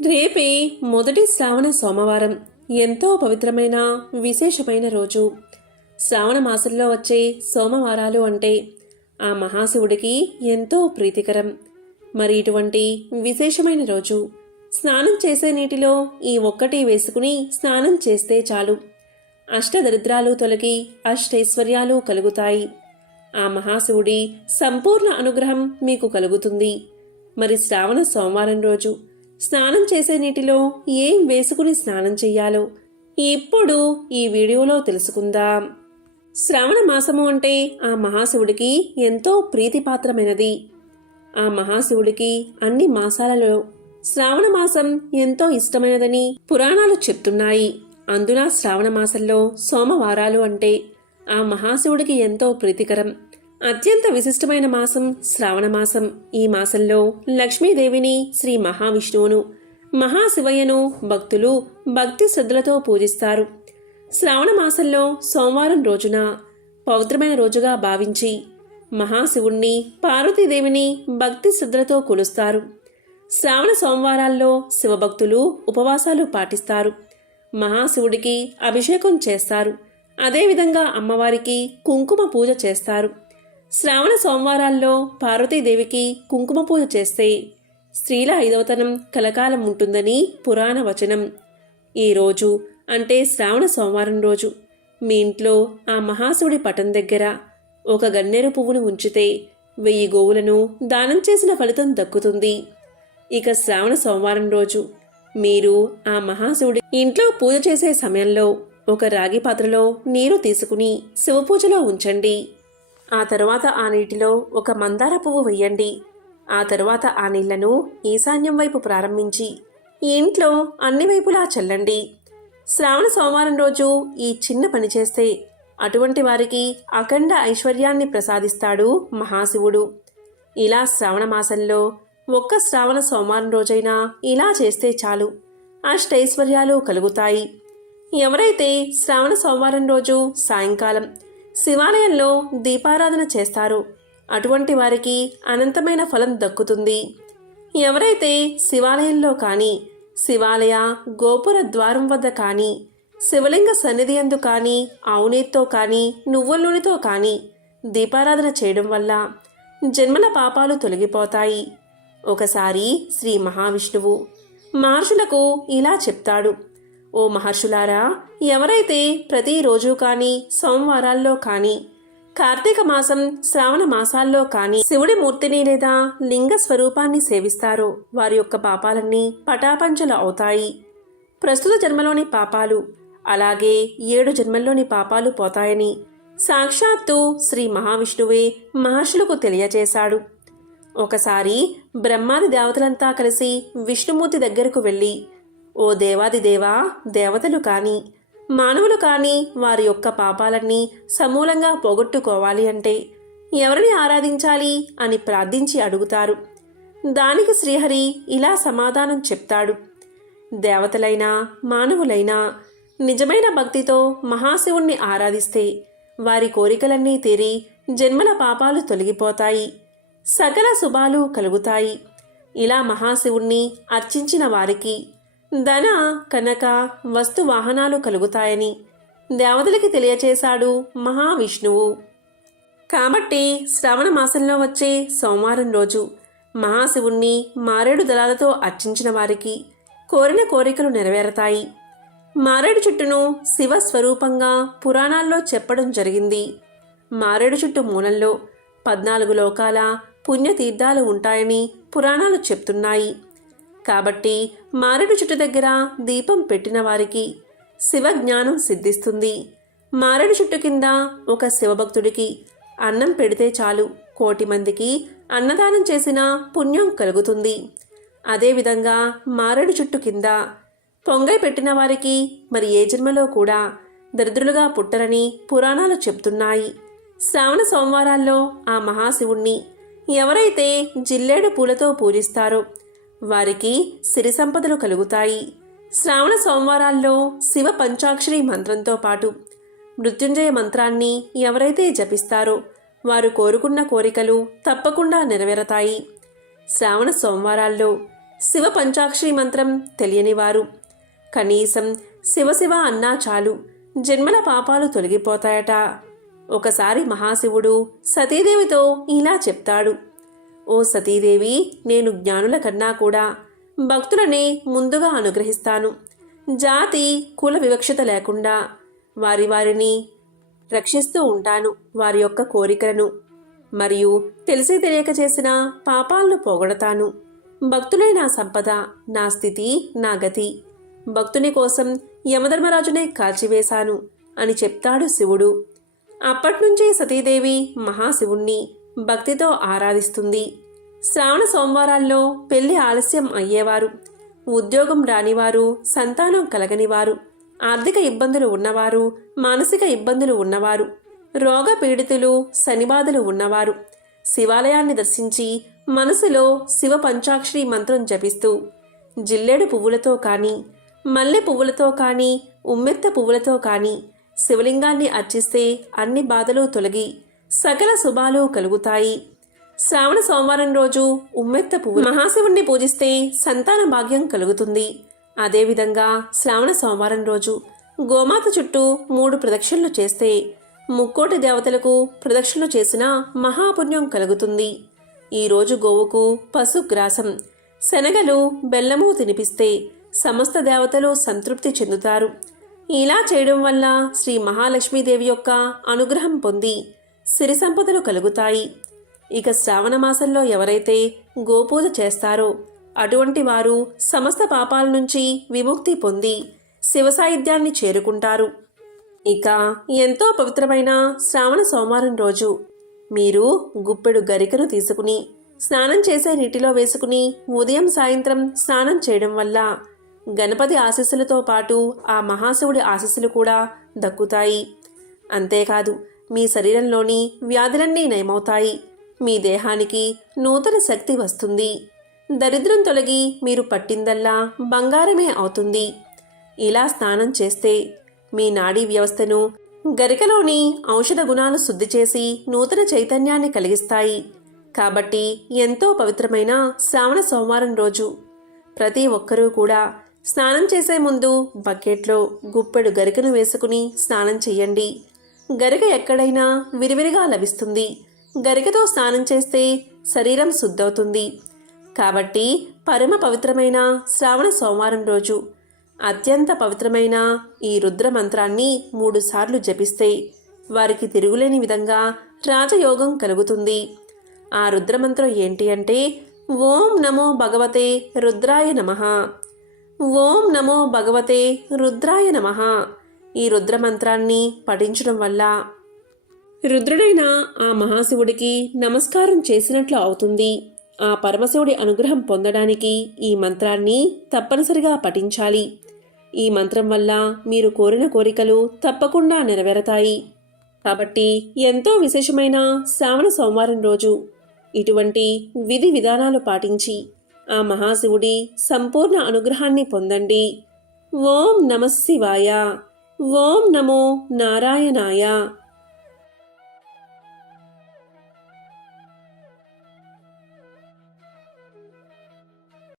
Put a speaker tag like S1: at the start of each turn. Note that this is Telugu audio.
S1: రేపే మొదటి శ్రావణ సోమవారం. ఎంతో పవిత్రమైన విశేషమైన రోజు. శ్రావణ మాసంలో వచ్చే సోమవారాలు అంటే ఆ మహాశివుడికి ఎంతో ప్రీతికరం. మరి ఇటువంటి విశేషమైన రోజు. స్నానం చేసే నీటిలో ఈ ఒక్కటి వేసుకుని స్నానం చేస్తే చాలు. అష్టదరిద్రాలు తొలగి అష్టైశ్వర్యాలు కలుగుతాయి. ఆ మహాశివుడి సంపూర్ణ అనుగ్రహం మీకు కలుగుతుంది. మరి శ్రావణ సోమవారం రోజు స్నానం చేసే నీటిలో ఏం వేసుకుని స్నానం చెయ్యాలో ఇప్పుడు ఈ వీడియోలో తెలుసుకుందాం. శ్రావణ మాసము అంటే ఆ మహాశివుడికి ఎంతో ప్రీతిపాత్రమైనది. ఆ మహాశివుడికి అన్ని మాసాలలో శ్రావణ మాసం ఎంతో ఇష్టమైనదని పురాణాలు చెప్తున్నాయి. అందున శ్రావణ మాసంలో సోమవారాలు అంటే ఆ మహాశివుడికి ఎంతో ప్రీతికరం. అత్యంత విశిష్టమైన మాసం శ్రావణ మాసం. ఈ మాసంలో లక్ష్మీదేవిని శ్రీ మహావిష్ణువును మహాశివయ్యను భక్తులు భక్తి శ్రద్ధలతో పూజిస్తారు. శ్రావణ మాసంలో సోమవారం రోజున పవిత్రమైన రోజుగా భావించి మహాశివుణ్ణి పార్వతీదేవిని భక్తి శ్రద్ధలతో కొలుస్తారు. శ్రావణ సోమవారాల్లో శివభక్తులు ఉపవాసాలు పాటిస్తారు. మహాశివుడికి అభిషేకం చేస్తారు. అదేవిధంగా అమ్మవారికి కుంకుమ పూజ చేస్తారు. శ్రావణ సోమవారాల్లో పార్వతీదేవికి కుంకుమ పూజ చేస్తే స్త్రీల ఐదవతనం కలకాలం ఉంటుందని పురాణ వచనం. ఈ రోజు అంటే శ్రావణ సోమవారం రోజు మీ ఇంట్లో ఆ మహాశివుడి పటం దగ్గర ఒక గన్నేరు పువ్వును ఉంచితే వెయ్యి గోవులను దానం చేసిన ఫలితం దక్కుతుంది. ఇక శ్రావణ సోమవారం రోజు మీరు ఆ మహాశివుడి ఇంట్లో పూజ చేసే సమయంలో ఒక రాగి పాత్రలో నీరు తీసుకుని శివపూజలో ఉంచండి. ఆ తరువాత ఆ నీటిలో ఒక మందార పువ్వు వెయ్యండి. ఆ తరువాత ఆ నీళ్ళను ఈశాన్యం వైపు ప్రారంభించి ఇంట్లో అన్ని వైపులా చల్లండి. శ్రావణ సోమవారం రోజు ఈ చిన్న పని చేస్తే అటువంటి వారికి అఖండ ఐశ్వర్యాన్ని ప్రసాదిస్తాడు మహాశివుడు. ఇలా శ్రావణ మాసంలో ఒక్క శ్రావణ సోమవారం రోజైనా ఇలా చేస్తే చాలు. అష్టైశ్వర్యాలు కలుగుతాయి. ఎవరైతే శ్రావణ సోమవారం రోజు సాయంకాలం శివాలయంలో దీపారాధన చేస్తారు. అటువంటి వారికి అనంతమైన ఫలం దక్కుతుంది. ఎవరైతే శివాలయంలో కానీ శివాలయ గోపుర ద్వారం వద్ద కానీ శివలింగ సన్నిధి అందు కానీ ఆవునేత్తో కానీ నువ్వుల నూనెతో కానీ దీపారాధన చేయడం వల్ల జన్మల పాపాలు తొలగిపోతాయి. ఒకసారి శ్రీ మహావిష్ణువు మహర్షులకు ఇలా చెప్తాడు. ఓ మహర్షులారా ఎవరైతే ప్రతిరోజు కానీ సోమవారాల్లో కానీ కార్తీక మాసం శ్రావణ మాసాల్లో కానీ శివుడి మూర్తిని లేదా లింగ స్వరూపాన్ని సేవిస్తారో వారి యొక్క పాపాలన్నీ పటాపంచలు అవుతాయి. ప్రస్తుత జన్మలోని పాపాలు అలాగే ఏడు జన్మల్లోని పాపాలు పోతాయని సాక్షాత్తు శ్రీ మహావిష్ణువే మహర్షులకు తెలియజేశాడు ఒకసారి బ్రహ్మాది దేవతలంతా కలిసి విష్ణుమూర్తి దగ్గరకు వెళ్ళి ఓ దేవాదిదేవా దేవతలు కానీ మానవులు కానీ వారి యొక్క పాపాలన్నీ సమూలంగా పోగొట్టుకోవాలి అంటే ఎవరిని ఆరాధించాలి అని ప్రార్థించి అడుగుతారు. దానికి శ్రీహరి ఇలా సమాధానం చెప్తాడు. దేవతలైనా మానవులైనా నిజమైన భక్తితో మహాశివుణ్ణి ఆరాధిస్తే వారి కోరికలన్నీ తీరి జన్మల పాపాలు తొలగిపోతాయి. సకల శుభాలు కలుగుతాయి. ఇలా మహాశివుణ్ణి అర్చించిన వారికి ధన కనక వస్తు వాహనాలు కలుగుతాయని దేవతలకి తెలియచేశాడు మహావిష్ణువు. కాబట్టి శ్రావణ మాసంలో వచ్చే సోమవారం రోజు మహాశివుణ్ణి మారేడు దళాలతో అర్చించిన వారికి కోరిన కోరికలు నెరవేరతాయి. మారేడు చెట్టును శివ స్వరూపంగా పురాణాల్లో చెప్పడం జరిగింది. మారేడు చెట్టు మూలంలో పద్నాలుగు లోకాల పుణ్యతీర్థాలు ఉంటాయని పురాణాలు చెప్తున్నాయి. కాబట్టి మారేడు చెట్టు దగ్గర దీపం పెట్టిన వారికి శివ జ్ఞానం సిద్ధిస్తుంది. మారేడు చెట్టు కింద ఒక శివభక్తుడికి అన్నం పెడితే చాలు. కోటి మందికి అన్నదానం చేసిన పుణ్యం కలుగుతుంది. అదేవిధంగా మారేడు చెట్టు కింద పొంగై పెట్టిన వారికి మరి ఏ జన్మలో కూడా దరిద్రులుగా పుట్టరని పురాణాలు చెప్తున్నాయి. శ్రావణ సోమవారాల్లో ఆ మహాశివుణ్ణి ఎవరైతే జిల్లేడు పూలతో పూజిస్తారో వారికి సిరి సంపదలు కలుగుతాయి. శ్రావణ సోమవారాల్లో శివ పంచాక్షరి మంత్రంతో పాటు మృత్యుంజయ మంత్రాన్ని ఎవరైతే జపిస్తారో వారు కోరుకున్న కోరికలు తప్పకుండా నెరవేరతాయి. శ్రావణ సోమవారాల్లో శివ పంచాక్షరి మంత్రం తెలియనివారు కనీసం శివశివ అన్నా చాలు జన్మల పాపాలు తొలగిపోతాయట. ఒకసారి మహాశివుడు సతీదేవితో ఇలా చెప్తాడు. ఓ సతీదేవి నేను జ్ఞానుల కన్నా కూడా భక్తులని ముందుగా అనుగ్రహిస్తాను. జాతి కుల వివక్షత లేకుండా వారి వారిని రక్షిస్తూ ఉంటాను వారి యొక్క కోరికలను. మరియు తెలిసి తెలియక చేసిన పాపాలను పోగొడతాను. భక్తులే నా సంపద నా స్థితి నా గతి. భక్తుని కోసం యమధర్మరాజునే కాల్చివేశాను అని చెప్తాడు శివుడు. అప్పట్నుంచి సతీదేవి మహాశివుణ్ణి. భక్తితో ఆరాధిస్తుంది. శ్రావణ సోమవారాల్లో పెళ్ళి ఆలస్యం అయ్యేవారు. ఉద్యోగం రానివారు సంతానం కలగనివారు. ఆర్థిక ఇబ్బందులు ఉన్నవారు మానసిక ఇబ్బందులు ఉన్నవారు. రోగ పీడితులు శనిబాధలు ఉన్నవారు. శివాలయాన్ని దర్శించి మనసులో శివ పంచాక్షరి మంత్రం జపిస్తూ జిల్లేడు పువ్వులతో కానీ మల్లె పువ్వులతో కానీ ఉమ్మెత్త పువ్వులతో కానీ శివలింగాన్ని అర్చిస్తే అన్ని బాధలు తొలగి సకల శుభాలు కలుగుతాయి. శ్రావణ సోమవారం రోజు ఉమ్మెత్త పువ్వు మహాశివుణ్ణి పూజిస్తే సంతాన భాగ్యం కలుగుతుంది. అదేవిధంగా శ్రావణ సోమవారం రోజు గోమాత చుట్టూ మూడు ప్రదక్షిణలు చేస్తే ముక్కోటి దేవతలకు ప్రదక్షిణలు చేసిన మహాపుణ్యం కలుగుతుంది. ఈరోజు గోవుకు పశుగ్రాసం శనగలు బెల్లము తినిపిస్తే సమస్త దేవతలు సంతృప్తి చెందుతారు. ఇలా చేయడం వల్ల శ్రీ మహాలక్ష్మీదేవి యొక్క అనుగ్రహం పొంది సిరి సంపదలు కలుగుతాయి. ఇక శ్రావణ మాసంలో ఎవరైతే గోపూజ చేస్తారో అటువంటి వారు సమస్త పాపాల నుంచి విముక్తి పొంది శివ సాహిత్యాన్ని చేరుకుంటారు. ఇక ఎంతో పవిత్రమైన శ్రావణ సోమవారం రోజు మీరు గుప్పెడు గరికను తీసుకుని స్నానం చేసే నీటిలో వేసుకుని ఉదయం సాయంత్రం స్నానం చేయడం వల్ల గణపతి ఆశీస్సులతో పాటు ఆ మహాశివుడి ఆశీస్సులు కూడా దక్కుతాయి. అంతేకాదు మీ శరీరంలోని వ్యాధులన్నీ నయమవుతాయి. మీ దేహానికి నూతన శక్తి వస్తుంది. దరిద్రం తొలగి మీరు పట్టిందల్లా బంగారమే అవుతుంది. ఇలా స్నానం చేస్తే మీ నాడీ వ్యవస్థను గరికలోని ఔషధ గుణాలు శుద్ధి చేసి నూతన చైతన్యాన్ని కలిగిస్తాయి. కాబట్టి ఎంతో పవిత్రమైన శ్రావణ సోమవారం రోజు ప్రతి ఒక్కరూ కూడా స్నానం చేసే ముందు బకెట్లో గుప్పెడు గరికను వేసుకుని స్నానం చేయండి. గరిక ఎక్కడైనా విరివిరిగా లభిస్తుంది. గరికతో స్నానం చేస్తే శరీరం శుద్ధవుతుంది. కాబట్టి పరమ పవిత్రమైన శ్రావణ సోమవారం రోజు అత్యంత పవిత్రమైన ఈ రుద్ర మంత్రాన్ని మూడుసార్లు జపిస్తే వారికి తిరుగులేని విధంగా రాజయోగం కలుగుతుంది. ఆ రుద్రమంత్రం ఏంటి అంటే ఓం నమో భగవతే రుద్రాయ నమః. ఓం నమో భగవతే రుద్రాయ నమః. ఈ రుద్రమంత్రాన్ని పఠించడం వల్ల రుద్రుడైన ఆ మహాశివుడికి నమస్కారం చేసినట్లు అవుతుంది. ఆ పరమశివుడి అనుగ్రహం పొందడానికి ఈ మంత్రాన్ని తప్పనిసరిగా పఠించాలి. ఈ మంత్రం వల్ల మీరు కోరిన కోరికలు తప్పకుండా నెరవేరతాయి. కాబట్టి ఎంతో విశేషమైన శ్రావణ సోమవారం రోజు ఇటువంటి విధి విధానాలు పాటించి ఆ మహాశివుడి సంపూర్ణ అనుగ్రహాన్ని పొందండి. ఓం నమ శివాయ. ఓం నమో నారాయణాయ